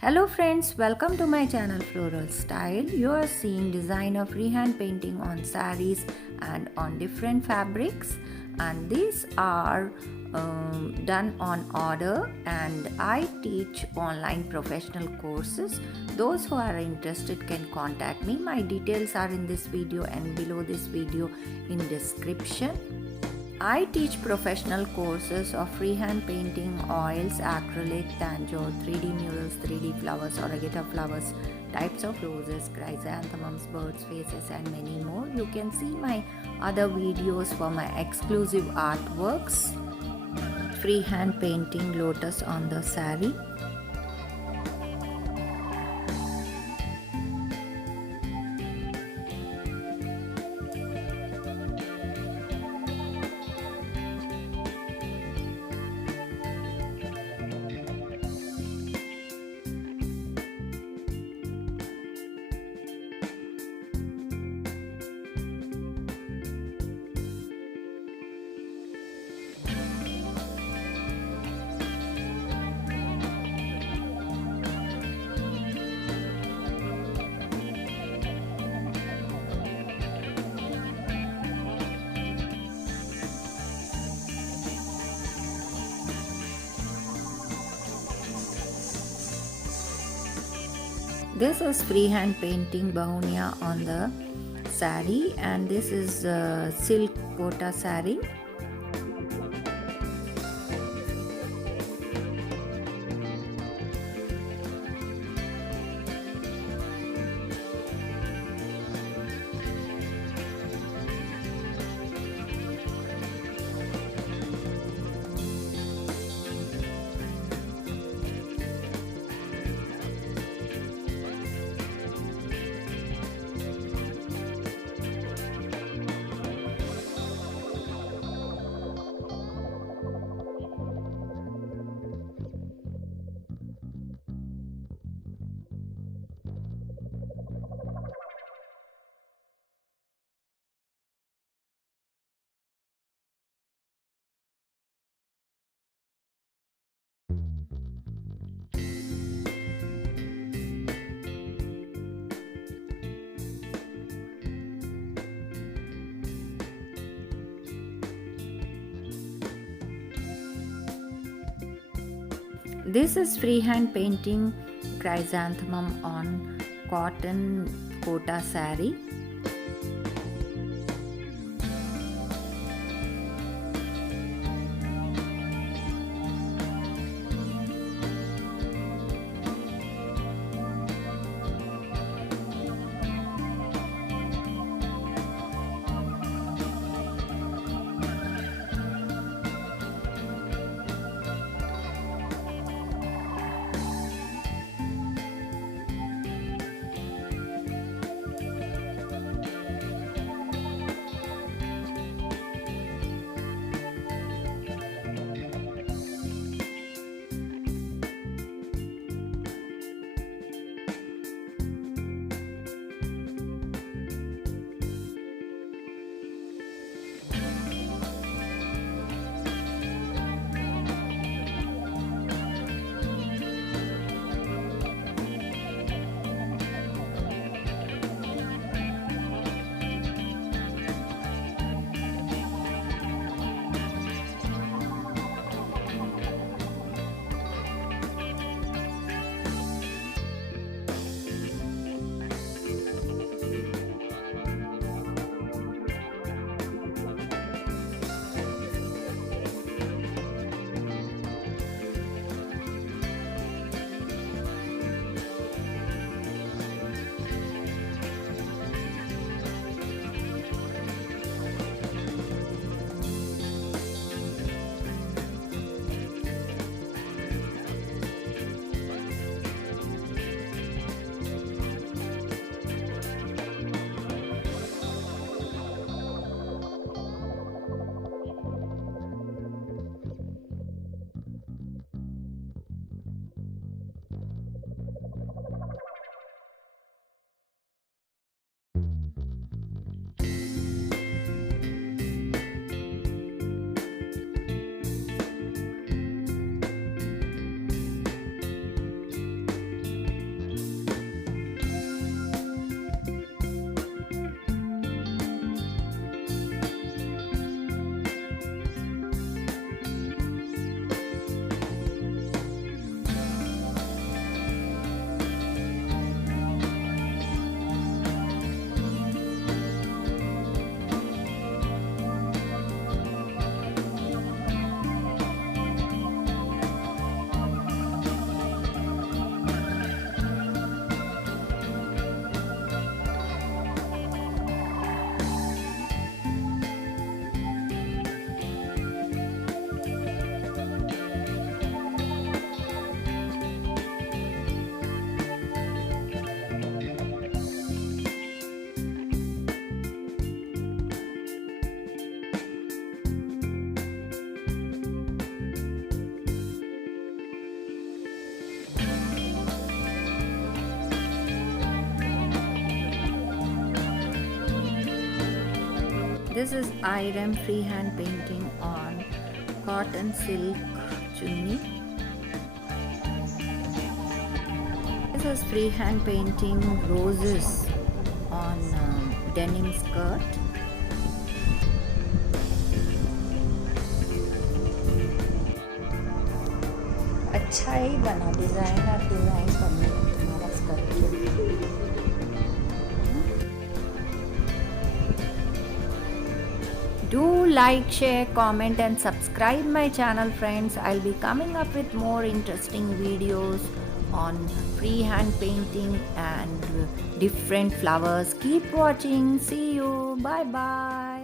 Hello friends, welcome to my channel Floral Style. You are seeing design of freehand painting on sarees and on different fabrics, and these are done on order, and I teach online professional courses. Those who are interested can contact me. My details are in this video and below this video in description. I teach professional courses of freehand painting, oils, acrylic, tanjore, 3D murals, 3D flowers, ornamental flowers, types of roses, chrysanthemums, birds' faces, and many more. You can see my other videos for my exclusive artworks. Freehand painting lotus on the saree. This is freehand painting bahunia on the saree, and this is silk kota saree. This is freehand painting chrysanthemum on cotton kota saree. This is Irem freehand painting on cotton silk chunni. This is freehand painting roses on denim skirt. अच्छा ही बना design करने तुम्हारा skirt. Do like, share, comment and subscribe my channel, friends. I'll be coming up with more interesting videos on freehand painting and different flowers. Keep watching. See you. Bye bye.